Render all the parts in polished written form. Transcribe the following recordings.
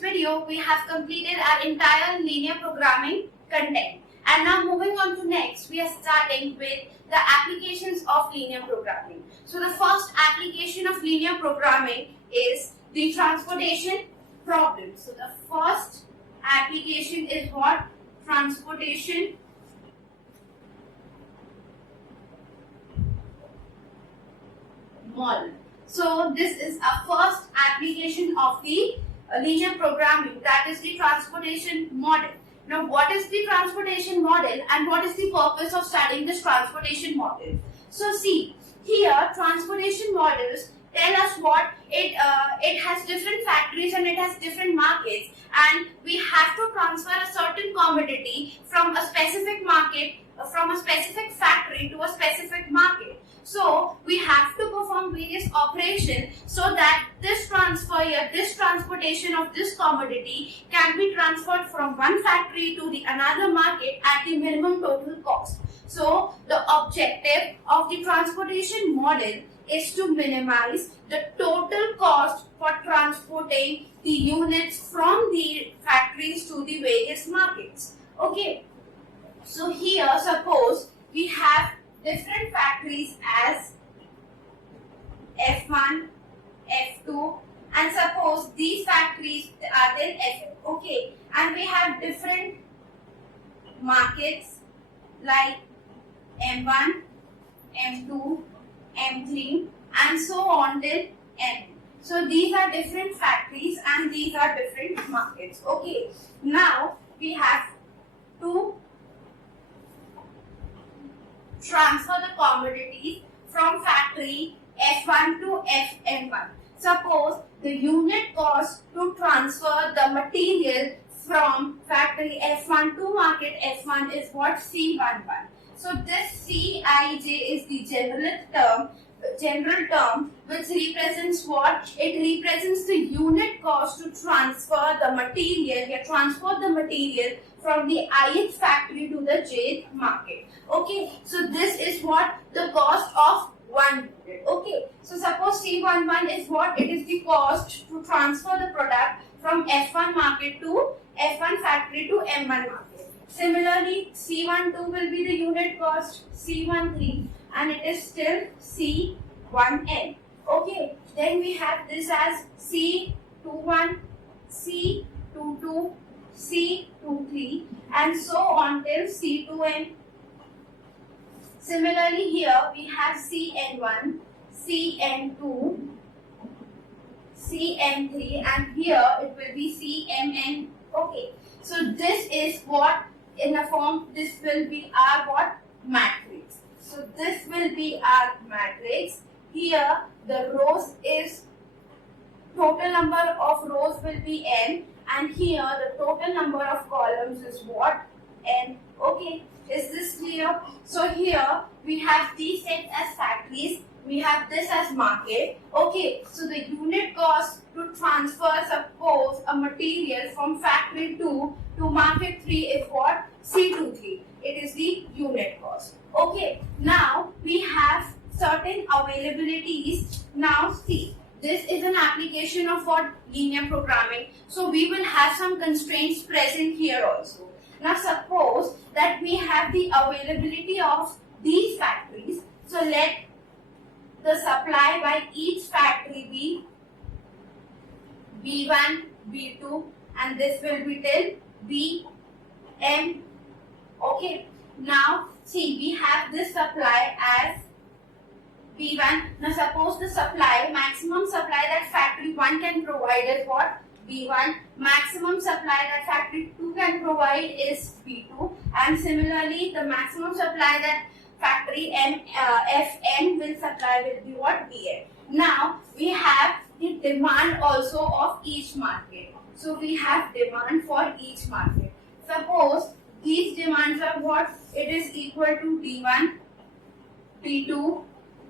video, we have completed our entire linear programming content. And now moving on to next, we are starting with the applications of linear programming. So the first application of linear programming is the transportation problem. So the first application is what? Transportation model. So this is a first application of the linear programming, that is the transportation model. Now what is the transportation model and what is the purpose of studying this transportation model? So see, here transportation models tell us what it has different factories and it has different markets, and we have to transfer a certain commodity from a specific market, from a specific factory to a specific market. So we have to perform various operations so that this transfer here, this transportation of this commodity can be transferred from one factory to the another market at the minimum total cost. So the objective of the transportation model is to minimize the total cost for transporting the units from the factories to the various markets. Okay, so here suppose we have different factories as F1, F2, and suppose these factories are then Fn. Okay, and we have different markets like M1, M2, M3, and so on till N. So these are different factories and these are different markets. Okay, now we have to transfer the commodities from factory F1 to Fn1. Suppose the unit cost to transfer the material from factory F1 to market F1 is what? C11. So this Cij is the general term which represents what? It represents the unit cost to transfer the material from the ith factory to the jth market. Okay, so this is what? The cost of one unit. Okay, so suppose C11 is what? It is the cost to transfer the product from F1 market to F1 factory to M1 market. Similarly, C12 will be the unit cost, C13, and it is still C1n. Okay, then we have this as C21, C22, C23, and so on till C2n. Similarly, here we have Cn1, Cn2, Cn3, and here it will be Cmn. Okay, so this is what in the form, this will be our what? Matrix. So this will be our matrix. Here the rows is, total number of rows will be n, and here the total number of columns is what? N. Okay, is this clear? So here we have these sets as factories, we have this as market. Okay, so the unit cost to transfer, suppose, a material from factory 2 to market 3 is what? C23. It is the unit cost. Okay, now we have certain availabilities. Now see, this is an application of what? Linear programming. So we will have some constraints present here also. Now suppose that we have the availability of these factories. So let the supply by each factory be B1, B2, and this will be till Bm. Okay, now see, we have this supply as B1. Now suppose the supply, maximum supply that factory 1 can provide is what? B1. Maximum supply that factory 2 can provide is B2, and similarly the maximum supply that factory Fn will supply will be what? Bn. Now we have the demand also of each market. So we have demand for each market. Suppose these demands are what? It is equal to D1, D2,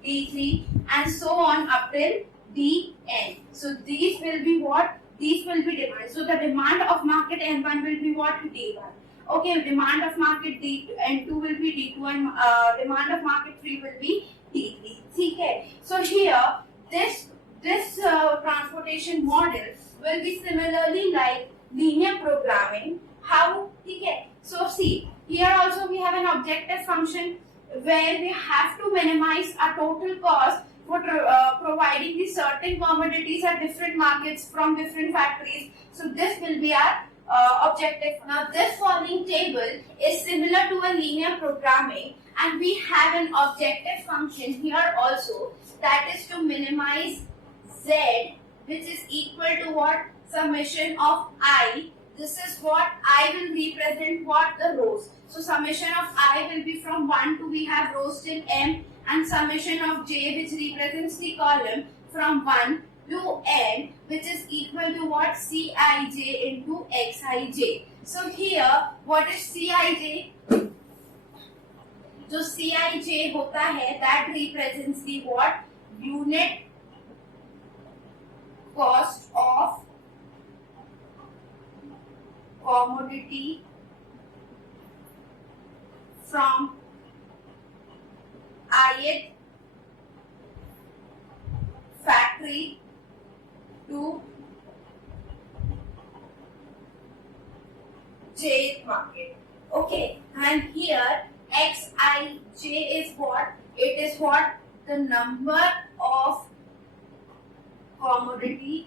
D3, and so on up till Dn. So these will be what? These will be demand. So the demand of market N1 will be what? D1. Okay, demand of market N2 will be D2, and demand of market 3 will be D3. Okay. So here this transportation model will be similarly like linear programming. How? Okay. So see, here also we have an objective function where we have to minimize our total cost for providing the certain commodities at different markets from different factories. So this will be our objective. Now this following table is similar to a linear programming, and we have an objective function here also, that is to minimize z, which is equal to what? Summation of I. This is what I will represent what? The rows. So summation of I will be from 1 to we have rows till m, and summation of j, which represents the column, from 1 to n, which is equal to what? Cij into xij. So here what is Cij? जो Cij होता है, that represents the what? Unit cost of commodity from ith factory to jth market. Okay, and here xij is what? It is what? The number of commodity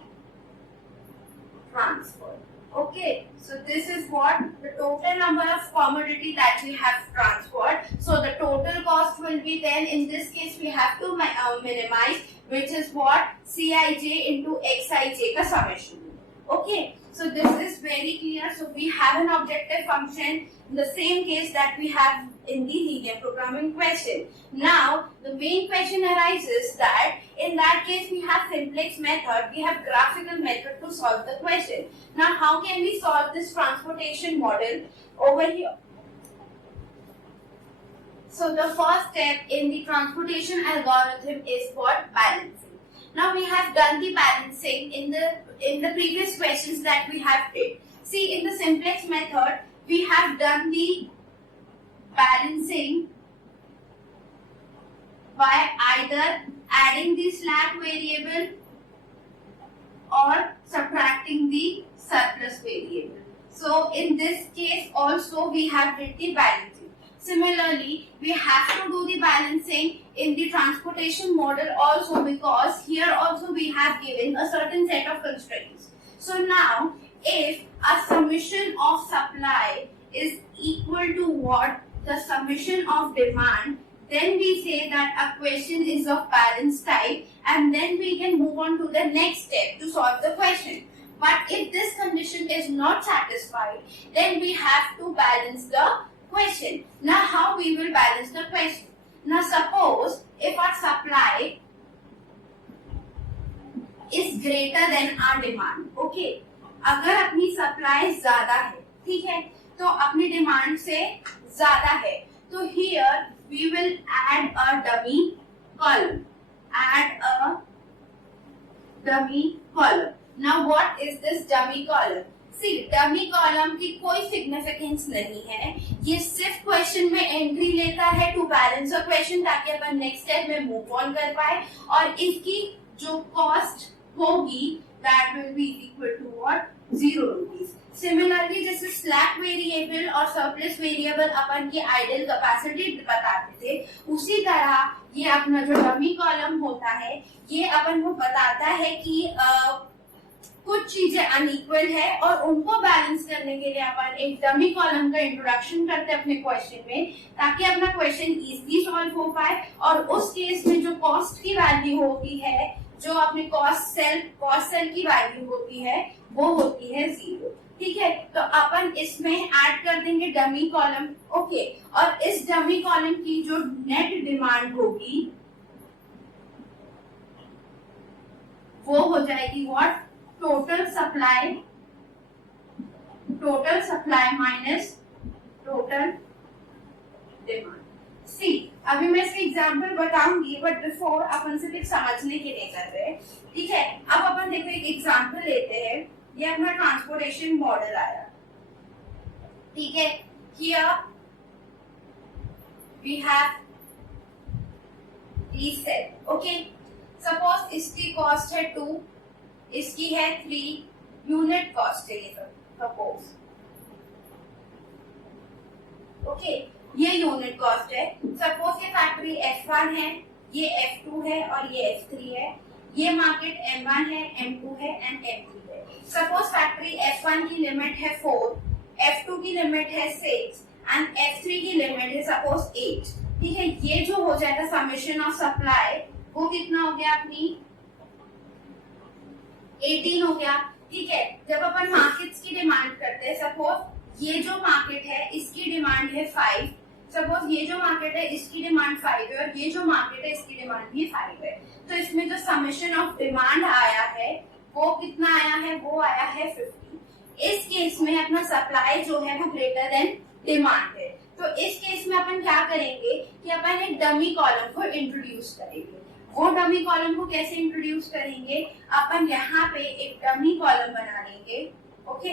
transfer. Okay, so this is what? The total number of commodity that we have transferred. So the total cost will be then, in this case we have to minimize, which is what? Cij into xij ka summation. Okay, so this is very clear. So we have an objective function in the same case that we have in the linear programming question. Now the main question arises that in that case we have simplex method, we have graphical method to solve the question. Now how can we solve this transportation model over here? So the first step in the transportation algorithm is what? Balancing. Now we have done the balancing in the previous questions that we have did. See, in the simplex method we have done the balancing by either adding the slack variable or subtracting the surplus variable. So in this case also we have did the balancing. Similarly, we have to do the balancing in the transportation model also, because here also we have given a certain set of constraints. So now, if a summation of supply is equal to what? The summation of demand, then we say that a question is of balance type, and then we can move on to the next step to solve the question. But if this condition is not satisfied, then we have to balance the question. Now how we will balance the question? Now suppose if our supply is greater than our demand, okay, अगर अपनी supply ज्यादा है, ठीक है, तो अपनी demand से ज्यादा है, तो here we will add a dummy column. Add a dummy column. Now what is this dummy column? See, dummy column की कोई सिग्निफिकेंस नहीं है, ये सिर्फ क्वेश्चन में एंट्री लेता है टू बैलेंस अ क्वेश्चन, ताकि अपन नेक्स्ट स्टेप में मूव ऑन कर पाए, और इसकी जो कॉस्ट होगी that will be equal to what? 0 rupees. Similarly जैसे स्लैक वेरिएबल और सरप्लस वेरिएबल अपन की आइडल कैपेसिटी बताते थे, उसी तरह ये अपना जो डमी कॉलम होता है, ये अपन को बताता है कि कुछ चीजें अनइक्वल है और उनको बैलेंस करने के लिए अपन एक डमी कॉलम का इंट्रोडक्शन करते हैं अपने क्वेश्चन में, ताकि अपना क्वेश्चन इजीली सॉल्व हो पाए. और उस केस में जो कॉस्ट की वैल्यू होती है, जो अपनी कॉस्ट सेल की वैल्यू होती है, वो होती है 0. ठीक है, तो अपन इसमें ऐड कर देंगे डमी कॉलम. ओके, और इस डमी कॉलम की जो नेट डिमांड होगी वो हो जाएगी what? Total supply minus total demand. See, अभी मैं इसके एग्जांपल बताऊंगी, बट बिफोर अपन सिर्फ एक समझने के लिए कर रहे हैं. ठीक है, अब अपन देखो एक एग्जांपल लेते हैं. ये अपना ट्रांसपोर्टेशन मॉडल आया. ठीक है, here we have these set. Okay, suppose इसकी कॉस्ट है 2, इसकी है 3, यूनिट कॉस्ट चाहिए सपोज, ओके ये यूनिट कॉस्ट है। सपोज ये फैक्ट्री F1 है, ये F2 है और ये F3 है, ये मार्केट M1 है, M2 है एंड M3 है। सपोज फैक्ट्री F1 की लिमिट है 4, F2 की लिमिट है 6 एंड F3 की लिमिट है सपोज 8। ठीक है, ये जो हो जाएगा समेशन ऑफ सप्लाई वो कितना हो गया अपनी 18 हो गया। ठीक है, जब अपन मार्केट्स की डिमांड करते हैं, सपोज ये जो मार्केट है इसकी डिमांड है 5, सपोज ये जो मार्केट है इसकी डिमांड 5 है और ये जो मार्केट है इसकी डिमांड भी 5 है, तो इसमें जो समेशन ऑफ डिमांड आया है वो कितना आया है, वो आया है 50। इस केस में अपना सप्लाई जो है वो ग्रेटर देन डिमांड है, तो इस केस में अपन क्या करेंगे कि अपन एक डमी कॉलम को इंट्रोड्यूस करेंगे। वो डमी कॉलम को कैसे इंट्रोड्यूस करेंगे, अपन यहाँ पे एक डमी कॉलम बना लेंगे। ओके,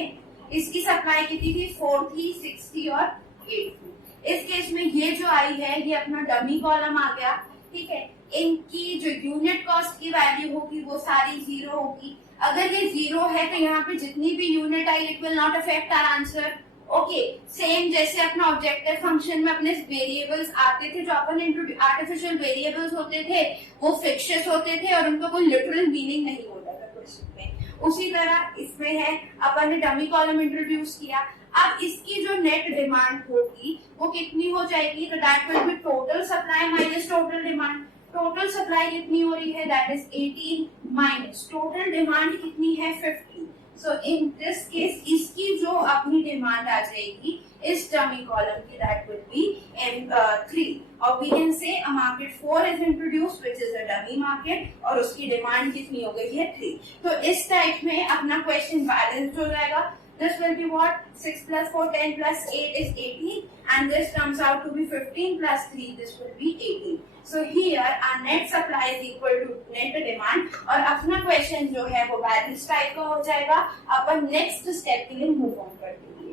इसकी सप्लाई कितनी थी, 4 थी, 6 थी और 8 थी। इस केस में ये जो आई है ये अपना डमी कॉलम आ गया। ठीक है, इनकी जो यूनिट कॉस्ट की वैल्यू होगी वो सारी 0 होगी। अगर ये 0 है तो यहाँ पे जितनी भी यूनिट आई it will not affect our answer. Okay, same जैसे अपना ऑब्जेक्टिव फंक्शन में अपने वेरिएबल्स आते थे, जो अपन आर्टिफिशियल वेरिएबल्स होते थे वो फिक्सेस होते थे और उनका कोई लिटरल मीनिंग नहीं होता था क्वेश्चन में, उसी तरह इसमें है अपन ने डमी कॉलम इंट्रोड्यूस किया। अब इसकी जो नेट डिमांड होगी वो कितनी हो जाएगी, तो that will B total supply minus total demand. Total supply कितनी हो रही है, that is 18 minus total demand कितनी है 50। सो इन दिस केस इसकी जो अपनी डिमांड आ जाएगी इस डमी कॉलम की, दैट विल बी M3 और we can say a market 4 is introduced which is a dummy market और उसकी डिमांड कितनी हो गई है 3। तो इस टाइप में अपना क्वेश्चन बैलेंस्ड हो जाएगा। This will be what, 6 plus 4 10 plus 8 is 18 and this comes out to be 15 plus 3, this will be 18. So here our net supply is equal to net demand और अपना क्वेश्चन जो है वो balance type का हो जाएगा। अपन नेक्स्ट स्टेप के लिए मूव ऑन कर देंगे।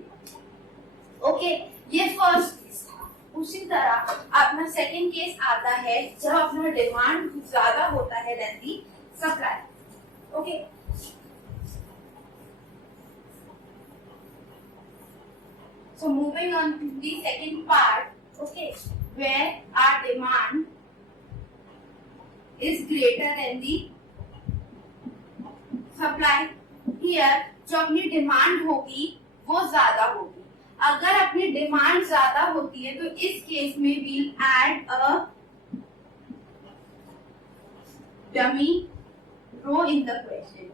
ओके, ये फर्स्ट केस था। उसी तरह अपना सेकंड केस आता है जब अपना डिमांड ज्यादा होता है then the supply. Okay, so moving on to the second part, okay, where our demand is greater than the supply. Here जो अपनी डिमांड होगी वो ज्यादा होगी। अगर अपनी डिमांड ज्यादा होती है तो इस केस में we'll add a dummy row in the question.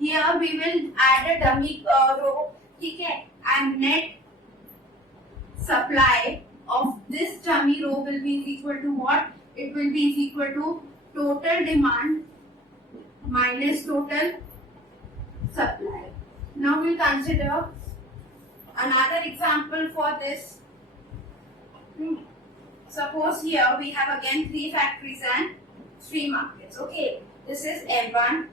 Here we will add a dummy row, ठीक है, and net supply of this dummy row will be equal to what? It will be equal to total demand minus total supply. Now we'll consider another example for this. Suppose here we have again 3 factories and 3 markets. Okay, this is M1.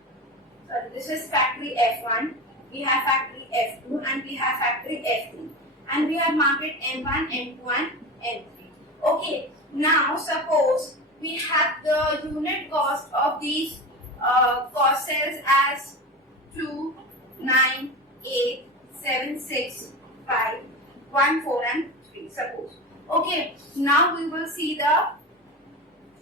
Sorry, this is factory F1. We have factory F2 and we have factory F3. And we have market M1, M2 and M3. Okay, now suppose we have the unit cost of these cost cells as 2, 9, 8, 7, 6, 5, 1, 4 and 3, suppose. Okay, now we will see the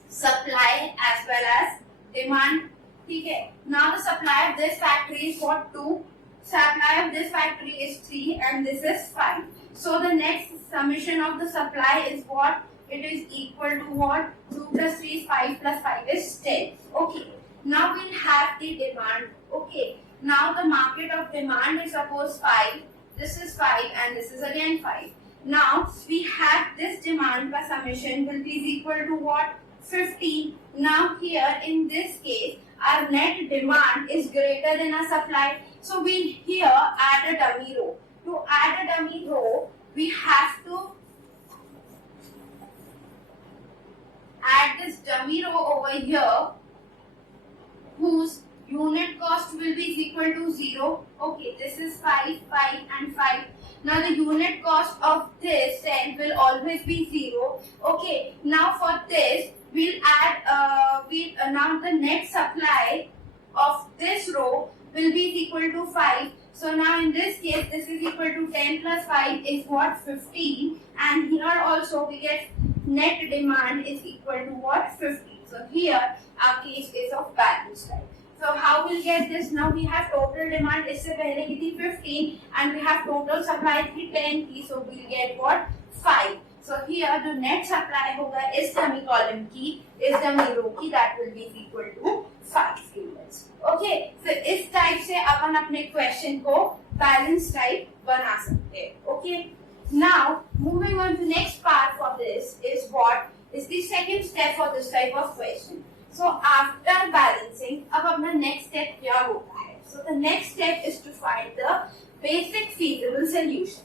supply as well as demand. Okay, now the supply of this factory is what, 2. Supply of this factory is 3 and this is 5. So the next summation of the supply is what? It is equal to what? 2 plus 3 is 5 plus 5 is 10. Okay. Now we'll have the demand. Okay. Now the market of demand is suppose 5. This is 5 and this is again 5. Now we have this demand by summation will be equal to what? 15. Now here in this case our net demand is greater than our supply. So we'll here add a dummy row. To add a dummy row, we have to add this dummy row over here whose unit cost will be equal to 0. Okay, this is 5, 5 and 5. Now the unit cost of this cell will always be 0. Okay, now for this we'll add now the net supply of this row will be equal to 5. So now in this case, this is equal to 10 plus 5 is what? 15. And here also we get net demand is equal to what? 50. So here our case is of balanced type. So how we'll get this? Now we have total demand इससे पहले की थी 15 and we have total supply थी 10 की. So we'll get what? 5. So here the net supply होगा इस dummy column की, इस dummy row की, that will be equal to 5 units. Okay, so इस टाइप से अपन अपने क्वेश्चन को बैलेंस टाइप बना सकते हैं. Okay, now moving on to next part for this is what is the second step for this type of question. So after balancing, अब अपना next step क्या होता है? So the next step is to find the basic feasible solution.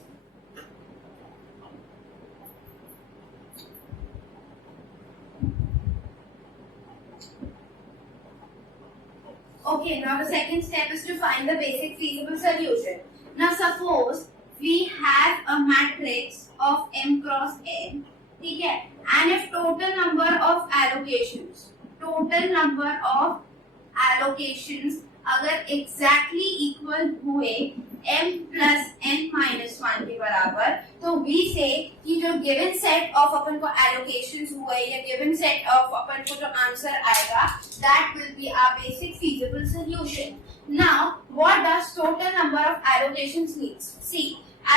Okay, now the second step is to find the basic feasible solution. Now suppose we have a matrix of m cross n, ठीक है? And if total number of allocations अगर exactly equal हुए m plus n minus 1 के बराबर, तो we say कि जो given set of अपन को allocations हुए या given set of अपन को जो answer आएगा, that will be our basic feasible solution. Now, what does total number of allocations means? See,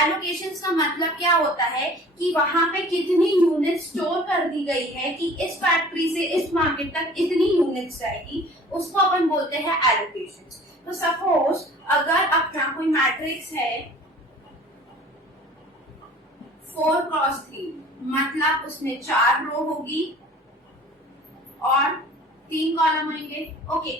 allocations का मतलब क्या होता है कि वहां पे कितनी यूनिट स्टोर कर दी गई है कि इस फैक्ट्री से इस मार्केट तक इतनी यूनिट्स जाएगी, उसको अपन बोलते हैं allocations. तो सपोज अगर अपना कोई मैट्रिक्स है 4x3, मतलब उसमें 4 रो होगी और 3 कॉलम होंगे. Okay,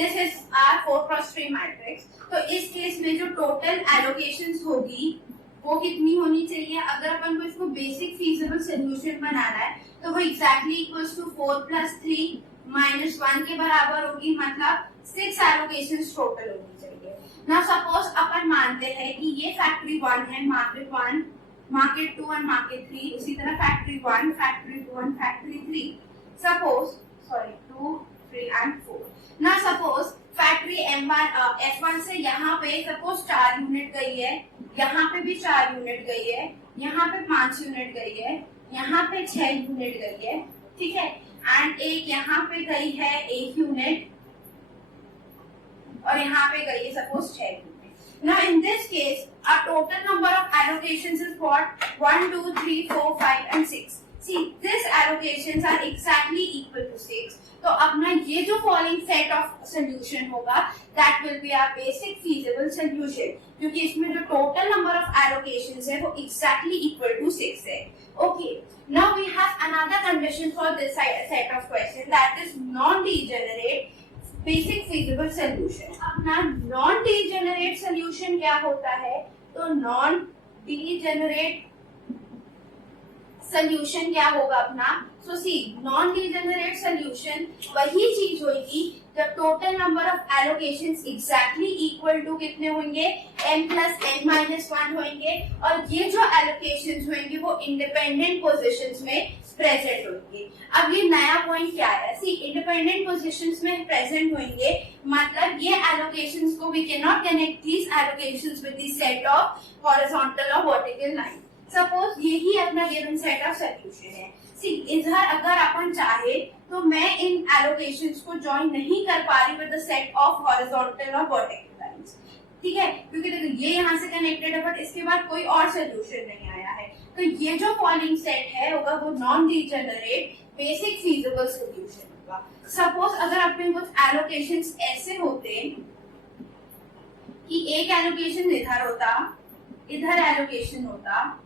this is our 4x3 matrix. तो इस केस में जो टोटल एलोकेशंस होगी वो कितनी होनी चाहिए? अगर अपन को इसको बेसिक फीजिबल सोल्यूशन बनाना है तो वो एग्जैक्टली इक्वल्स टू 4 + 3 - 1 के बराबर होगी, मतलब 6 एलोकेशंस टोटल होनी चाहिए. नाउ सपोज अपन मानते हैं कि ये फैक्ट्री 1 है, मार्केट 1, मार्केट 2 और मार्केट 3, उसी तरह फैक्ट्री 1, फैक्ट्री 2 और factory 3. Suppose 2, 3 and 4. Now suppose factory F1 से यहाँ पे सपोज 4 यूनिट गई है, यहाँ पे भी 4 यूनिट गई है, यहाँ पे 5 यूनिट गई है, यहाँ पे 6 यूनिट गई है, ठीक है, एंड एक यहाँ पे गई है 1 यूनिट और यहाँ पे गई है suppose 6 unit. Now in this case, our total number of allocations is what? 1, 2, 3, 4, 5 and 6. See, these allocations are exactly equal to 6. तो अपना ये जो फॉलोइंग सेट ऑफ सोल्यूशन होगा, that will be our basic feasible solution, क्योंकि इसमें जो total number of allocations है वो exactly equal to 6 है. Okay, now we have another condition for this set of questions, that is non-degenerate basic feasible solution. अपना non-degenerate solution क्या होता है? तो non-degenerate सोल्यूशन क्या होगा अपना? So see, non degenerate solution वही चीज होगी जब total number of allocations exactly equal to कितने होंगे? m + n - 1 होंगे, और ये जो एलोकेशंस होंगे वो इंडिपेंडेंट पोजीशंस में प्रेजेंट होंगे. अब ये नया पॉइंट क्या है? सी, इंडिपेंडेंट पोजीशंस में प्रेजेंट होंगे, मतलब ये एलोकेशंस को we can not connect these allocations with the set of horizontal और वर्टिकल लाइन. सपोज यही अपना गिवन सेट ऑफ सोल्यूशन है. सी, इधर अगर अपन चाहे तो मैं इन एलोकेशंस को जॉइन नहीं कर पा रही with the set of horizontal और वर्टिकल लाइंस, ठीक है, क्योंकि देखो ये यहाँ से कनेक्टेड है बट इसके बाद कोई और सोल्यूशन नहीं आया है. तो ये जो फॉलोइंग सेट है होगा वो non degenerate basic feasible solution होगा. सपोज अगर अपने कुछ एलोकेशंस ऐसे होते कि एक एलोकेशन इधर होता, इधर एलोकेशन होता,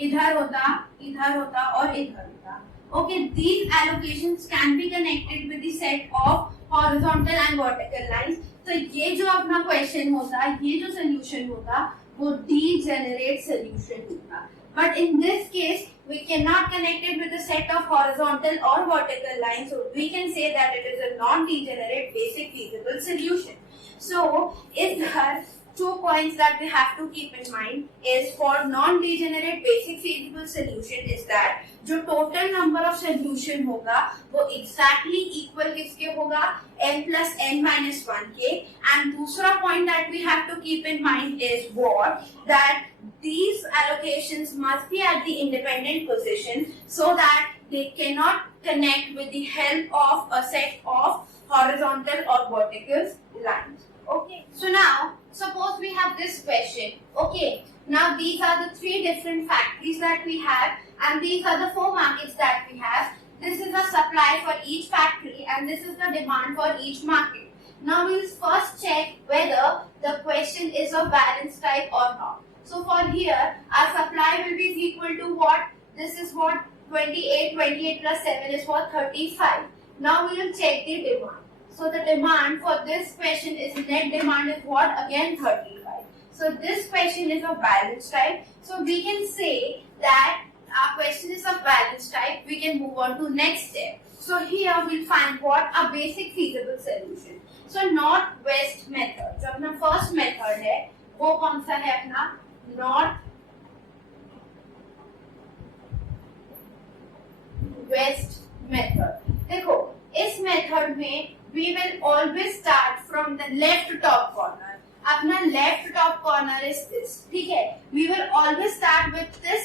इधर होता, इधर होता और इधर होता. Okay, these allocations can be connected with the set of horizontal and vertical lines. तो ये जो अपना क्वेश्चन होता, ये जो सोल्यूशन होता वो degenerate solution होता. But in this case, we cannot connect it with the set of horizontal or vertical lines, so we can say that it is a non-degenerate basic feasible solution. So इधर two points that we have to keep in mind is for non-degenerate basic feasible solution is that जो total number of solution होगा वो exactly equal किसके होगा n plus n minus 1 के. And दूसरा point that we have to keep in mind is what that these allocations must be at the independent position so that they cannot connect with the help of a set of horizontal or vertical lines. Okay, so now suppose we have this question. Okay, now these are the three different factories that we have, and these are the four markets that we have. This is the supply for each factory, and this is the demand for each market. Now we will first check whether the question is of balance type or not. So for here, our supply will be equal to what? This is what 28. 28 plus 7 is what 35. Now we will check the demand. So the demand for this question is net demand is what? Again 35. So this question is of balance type. So we can say that our question is of balance type. We can move on to next step. So here we'll find what? A basic feasible solution. So north-west method. जो अपना first method है वो कौन सा है अपना north-west method. देखो इस method में we will always start from the left top corner. अपना left top corner is this. ठीक है? We will always start with this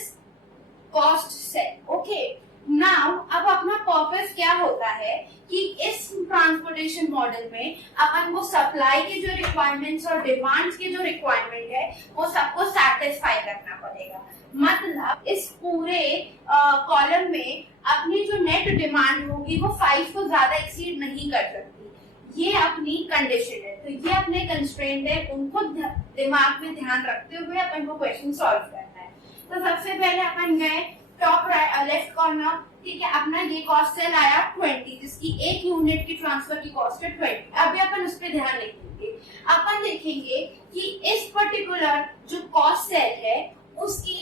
cost set. Okay. Now अब अपना पर्पस क्या होता है कि इस ट्रांसपोर्टेशन मॉडल में अपन को सप्लाई के जो रिक्वायरमेंट्स और डिमांड्स के जो रिक्वायरमेंट है वो सबको सेटिस्फाई करना पड़ेगा. मतलब इस पूरे कॉलम में अपनी जो नेट डिमांड होगी वो 5 को ज्यादा एक्सीड नहीं कर सकती. ये अपनी कंडीशन है, तो ये अपने कंस्ट्रेंट है, उनको दिमाग में ध्यान रखते हुए अपन को क्वेश्चन सॉल्व करना है. तो सबसे पहले अपन गए टॉप लेफ्ट कॉर्नर. ठीक है, अपना ये कॉस्ट सेल आया 20 जिसकी एक यूनिट की ट्रांसफर की कॉस्ट है 20. अभी अपन उस पर ध्यान देंगे. अपन देखेंगे कि इस पर्टिकुलर जो कॉस्ट सेल है उसकी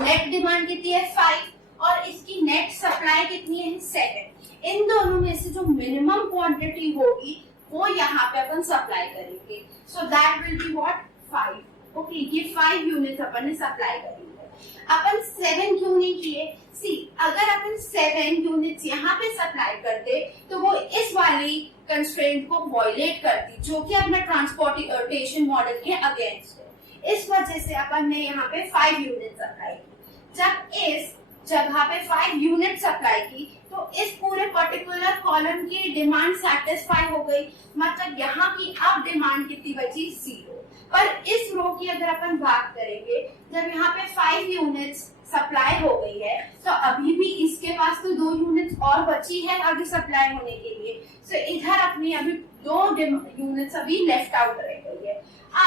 नेट डिमांड कितनी है 5 और इसकी नेट सप्लाई कितनी है 7. इन दोनों में से जो मिनिमम क्वांटिटी होगी वो यहाँ पे अपन सप्लाई करेंगे. So that will be what 5. Okay, ये 5 यूनिट्स अपन ने सप्लाई करेंगे. अपन 7 क्यों नहीं किए? सी, अगर अपन 7 यूनिट्स यहाँ पे सप्लाई करते तो वो इस वाली कंस्ट्रेंट को वायलेट करती जो कि अपना ट्रांसपोर्टेशन मॉडल के अगेंस्ट है. इस वजह से अपन ने यहाँ पे 5 यूनिट सप्लाई की. जब इस जगह पे 5 यूनिट सप्लाई की तो इस पूरे पर्टिकुलर कॉलम की डिमांड सेटिस्फाई हो गई. मतलब यहाँ की अब डिमांड कितनी बची 0. पर इस रो की अगर अपन बात करेंगे, जब यहाँ पे 5 यूनिट्स सप्लाई हो गई है तो अभी भी इसके पास तो 2 यूनिट्स और बची है आगे सप्लाई होने के लिए. सो इधर अपनी अभी 2 यूनिट्स अभी लेफ्ट आउट रह गई है.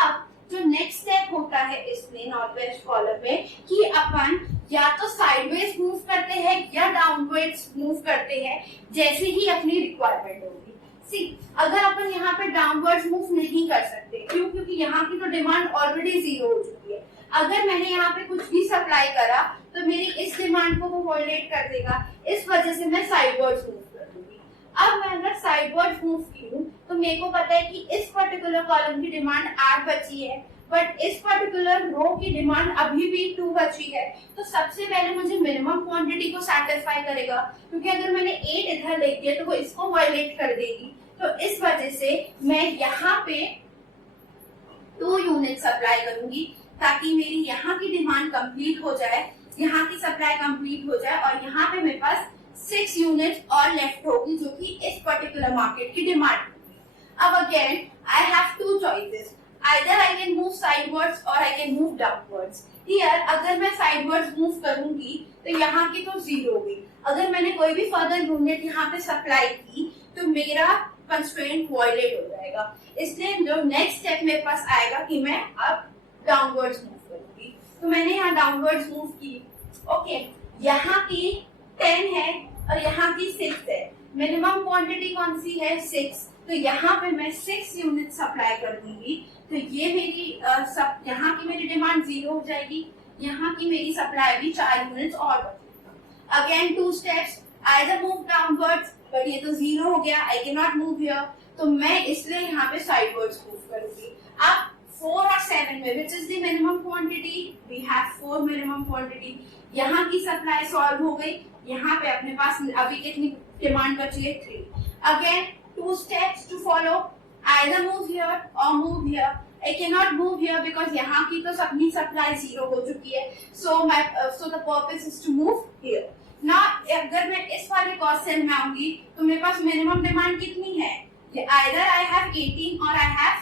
अब जो नेक्स्ट स्टेप होता है इसमें नॉर्थ वेस्ट कॉलम में कि अपन या तो साइडवेज मूव करते हैं या डाउनवर्ड्स मूव करते हैं जैसे ही अपनी रिक्वायरमेंट होगी. सी, अगर अपन यहाँ पे डाउनवर्ड्स मूव नहीं कर सकते, क्यों? क्योंकि यहाँ की तो डिमांड ऑलरेडी 0 हो चुकी है. अगर मैंने यहाँ पे कुछ भी सप्लाई करा तो मेरी इस डिमांड को वो वायलेट कर देगा. इस वजह से मैं साइडवर्ड्स मूव कर दूंगी. अब मैं अगर साइडवर्ड्स मूव की हूँ तो मेरे को पता है कि इस पर्टिकुलर कॉलम की डिमांड 8 बची है, बट इस पर्टिकुलर रो की डिमांड अभी भी 2 बची है. तो सबसे पहले मुझे मिनिमम क्वांटिटी को सेटिस्फाई करेगा, क्योंकि अगर मैंने 8 इधर लिख दिया तो वो इसको वायलेट कर देगी. तो इस वजह से मैं यहाँ पे 2 यूनिट सप्लाई करूंगी ताकि मेरी यहाँ की डिमांड कंप्लीट हो जाए, यहाँ की सप्लाई कंप्लीट हो जाए और यहाँ पे मेरे पास 6 यूनिट और लेफ्ट होगी जो कि इस पर्टिकुलर मार्केट की डिमांड होगी. अब again I have 2 choices. Either I can move sidewards or I can move downwards. Here अगर मैं sidewards move करूंगी तो यहाँ की तो 0 होगी. अगर मैंने कोई भी फर्दर यूनिट यहाँ पे सप्लाई की तो मेरा कंस्ट्रेंट वायलेट हो जाएगा. इसलिए जो नेक्स्ट स्टेप मेरे पास आएगा कि मैं अब डाउनवर्ड्स मूव करूंगी. तो मैंने यहाँ डाउनवर्ड्स मूव की. ओके, यहाँ की 10 है और यहाँ की 6 है. मिनिमम क्वांटिटी कौन सी है 6. तो यहाँ पे मैं 6 यूनिट सप्लाई कर दूंगी. तो ये मेरी यहाँ की मेरी डिमांड 0 हो जाएगी. यहाँ की मेरी सप्लाई भी 4 यूनिट और बचेगा. Again 2 steps. Either move downwards, but ये तो 0 हो गया. I can not move here, तो मैं इसलिए यहाँ पे साइडवर्ड्स मूव करूंगी. अब 4 और 7 में which is the minimum quantity, we have 4 minimum quantity. यहाँ की सप्लाई सॉल्व हो गई, यहाँ पे अपने पास अभी कितनी डिमांड बची है 3। Again 2 steps to follow, either move here or move here. I cannot move here because यहाँ की तो सबकी सप्लाई 0 हो चुकी है, so the purpose is to move here. Now अगर मैं इस वाले कॉस्ट सेल में आऊंगी तो मेरे पास मिनिमम डिमांड कितनी है, either I have 18 or I have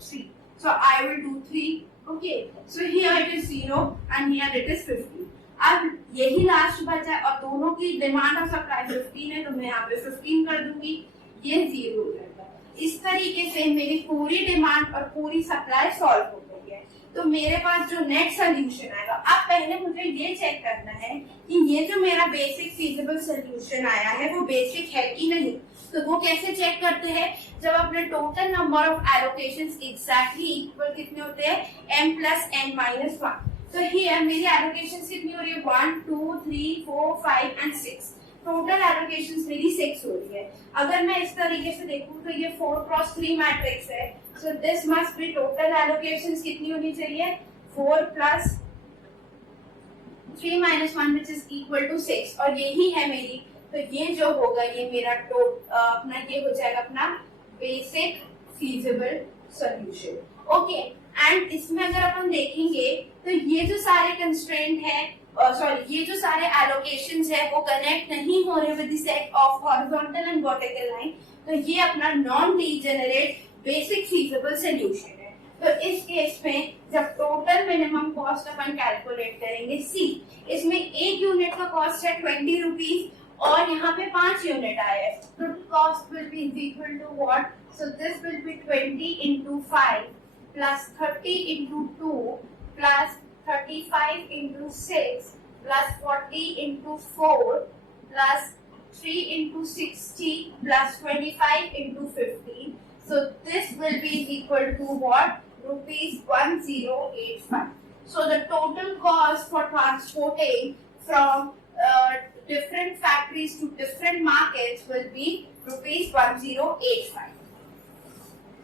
3, so I will do 3. Okay, so here it is 0 and here it is 15. अब यही लास्ट बचा है और दोनों की डिमांड और सप्लाई 15 है, तो मैं यहाँ पे 15 कर दूंगी, ये 0 हो जाएगा। इस तरीके से मेरी पूरी डिमांड और पूरी सप्लाई सॉल्व हो गई है। तो मेरे पास जो नेट सोल्यूशन आएगा, अब पहले मुझे ये चेक करना है कि ये जो मेरा बेसिक फीजिबल सोल्यूशन आया है वो बेसिक है कि नहीं। तो वो कैसे चेक करते हैं, जब अपने total number of allocations exactly equal कितने होते हैं, m plus n minus 1। तो हियर मेरी एलोकेशंस कितनी हो रही है, 1 2 3 4 5 and 6। टोटल एलोकेशंस मेरी 6 हो रही है। अगर मैं इस तरीके से देखूं तो ये 4x3 मैट्रिक्स है, so this must be total allocations कितनी होनी चाहिए, 4 plus 3 minus 1 which is equal to 6, और यही है मेरी। तो ये जो होगा ये मेरा अपना ये हो जाएगा अपना basic feasible solution. Okay, and इसमें अगर अपन देखेंगे तो ये जो सारे कंस्ट्रेंट है, सॉरी ये जो सारे एलोकेशंस है वो कनेक्ट नहीं हो रहे with the set of horizontal and vertical line, तो ये अपना non degenerate basic feasible solution है। तो इस केस में जब टोटल मिनिमम कॉस्ट अपन कैलकुलेट करेंगे, सी इसमें एक यूनिट का कॉस्ट है 20 रुपीज और यहाँ पे 5 यूनिट आया है, तो cost will be equal to what, so this will be 20 into 5 plus 30 into 2 plus 35 into 6 plus 40 into 4 plus 3 into 60 plus 25 into 15. So this will be equal to what? Rupees 1085. So the total cost for transporting from different factories to different markets will be rupees 1085.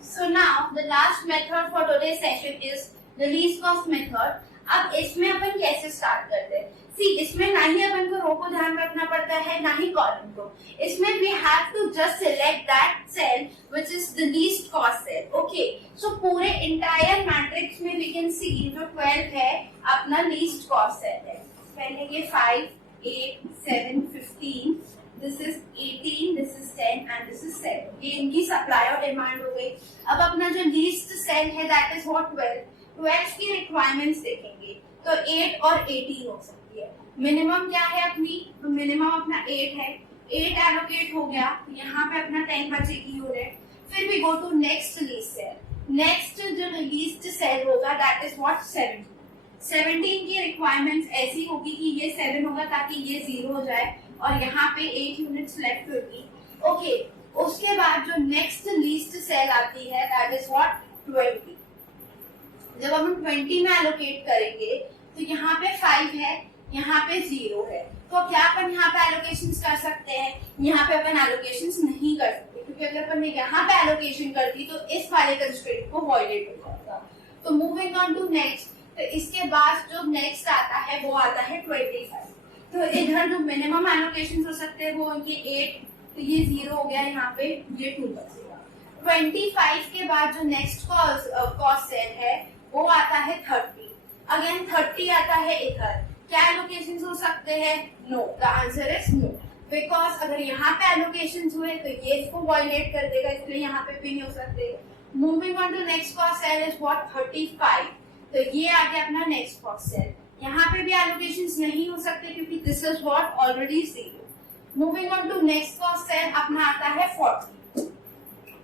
So now the last method for today's session is the least cost method. अब इसमें अपन कैसे start करते हैं, सी इसमें ना ही अपन को रो को ध्यान रखना पड़ता है ना ही कॉलम को। इसमें we have to just select that cell which is the least cost cell. Okay, so पूरे entire matrix में we can see जो 12 है अपना least cost cell है। पहले ये 5 8 7 15, this is 18, this is 10 and this is 7, ये इनकी सप्लाई और डिमांड हो गई। अब अपना जो लीस्ट सेल है दैट इज व्हाट 12 की रिक्वायरमेंट्स देखेंगे तो 8 और 18 हो सकती है। मिनिमम क्या है अपनी, तो मिनिमम अपना 8 है, 8 एलोकेट हो गया, यहाँ पे अपना 10 बचेगी यूनिट। फिर we go to next least cell, next जो लीस्ट सेल होगा दैट इज व्हाट 17 की रिक्वायरमेंट्स ऐसी होगी कि ये 7 होगा ताकि ये 0 हो जाए और यहाँ पे 8 यूनिट्स लेफ्ट होगी। ओके, उसके बाद जो नेक्स्ट लीस्ट सेल आती है दैट इज व्हाट 20। जब हम 20 में एलोकेट करेंगे तो यहाँ पे 5 है, यहाँ पे 0 है, तो क्या अपन यहाँ पे एलोकेशंस कर सकते हैं, यहाँ पे अपन एलोकेशंस नहीं कर सकते क्योंकि अगर अपन ने यहाँ पे एलोकेशन कर दी तो इस वाले कंस्ट्रेंट को वॉयलेट हो जाएगा। तो मूविंग ऑन टू नेक्स्ट, तो इसके बाद जो नेक्स्ट आता है वो आता है 25। तो इधर जो मिनिमम एलोकेशन हो सकते हैं वो ये 8, तो ये 0 हो गया, यहाँ पे ये 2 बचेगा। 25 के बाद जो नेक्स्ट कॉस्ट सेल है वो आता है 30। अगेन 30 आता है इधर, क्या एलोकेशंस हो सकते हैं, no, the answer is no, because अगर यहाँ पे एलोकेशंस हुए तो ये इसको वॉयलेट कर देगा, इसलिए यहाँ पे भी नहीं हो सकते। Moving on to next cost cell is what 35, तो ये आ गया अपना नेक्स्ट कॉस्ट सेल, यहाँ पे भी एलोकेशंस नहीं हो सकते क्योंकि this is what already 0। Moving on to next cost cell अपना आता है 40।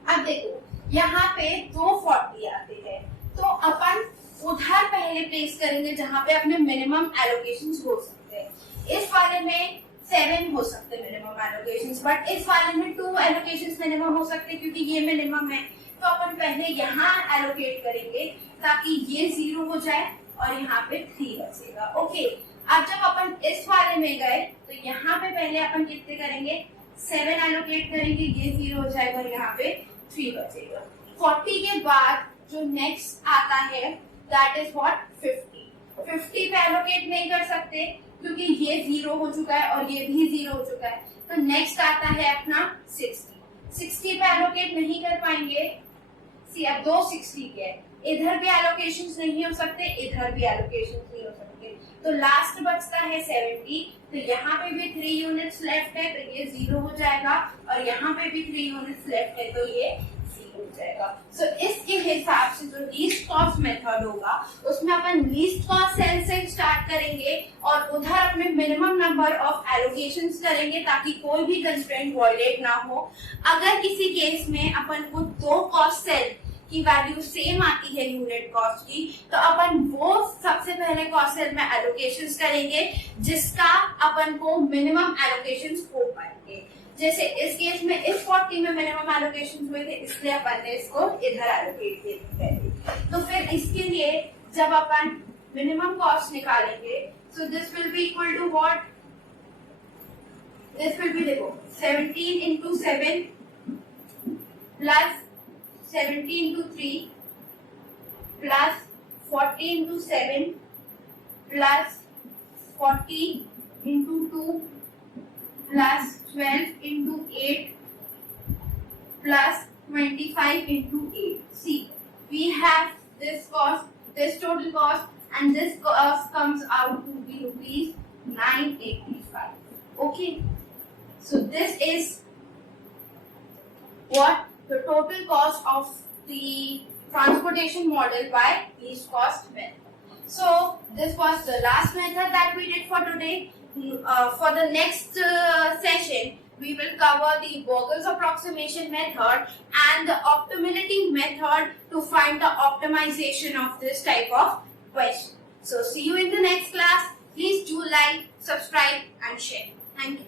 अब देखो यहाँ पे 2 40 आते हैं, तो अपन उधर पहले प्लेस करेंगे जहाँ पे अपने मिनिमम एलोकेशंस हो सकते हैं। इस वाले में 7 हो सकते हैं मिनिमम एलोकेशंस, बट इस वाले में 2 एलोकेशंस मिनिमम हो सकते हैं क्योंकि ये मिनिमम है। तो अपन पहले यहाँ एलोकेट करेंगे ताकि ये 0 हो जाए और यहाँ पे 3 बचेगा। ओके, अब जब अपन इस वाले में गए तो यहाँ पे पहले अपन कितने करेंगे, 7 एलोकेट करेंगे, ये 0 हो जाएगा और यहाँ पे 3 बचेगा। 40 के बाद जो नेक्स्ट आता है दैट इज व्हाट 50 पे एलोकेट नहीं कर सकते क्योंकि ये 0 हो चुका है और ये भी 0 हो चुका है। तो नेक्स्ट आता है अपना 60 पे एलोकेट नहीं कर पाएंगे। सी अब दो 60 के है, इधर भी एलोकेशंस नहीं हो सकते, इधर भी एलोकेशंस नहीं हो सकते, तो लास्ट बचता है 70। तो यहाँ पे भी 3 यूनिट्स लेफ्ट है तो ये 0 हो जाएगा और यहाँ पे भी 3 यूनिट्स लेफ्ट है तो ये 0 हो जाएगा। सो इसके हिसाब से जो लीस्ट कॉस्ट मेथड होगा उसमें अपन लीस्ट कॉस्ट सेल से स्टार्ट करेंगे और उधर अपने मिनिमम नंबर ऑफ एलोकेशंस करेंगे ताकि कोई भी कंस्ट्रेंट वॉयलेट ना हो। अगर किसी केस में अपन को दो कॉस्ट सेल की वैल्यू सेम आती है यूनिट कॉस्ट की, तो अपन वो सबसे पहले कॉस्ट सेल में एलोकेशंस करेंगे जिसका अपन को मिनिमम एलोकेशंस हो पाएंगे। जैसे इस केस में इस 40 में मिनिमम एलोकेशंस हुए थे इसलिए अपन ने इसको इधर एलोकेट किया। तो फिर इसके लिए जब अपन मिनिमम कॉस्ट निकालेंगे so this will be equal to what, this will be देखो 17 into 7 plus 70 into 3 plus 40 into 7 plus 40 into 2 plus 12 into 8 plus 25 into 8. See, we have this cost, this total cost, and this cost comes out to be rupees 985. Okay, so this is what the total cost of the transportation model by least cost method. So this was the last method that we did for today. For the next session, we will cover the Vogel's approximation method and the optimality method to find the optimization of this type of question. So see you in the next class. Please do like, subscribe and share. Thank you.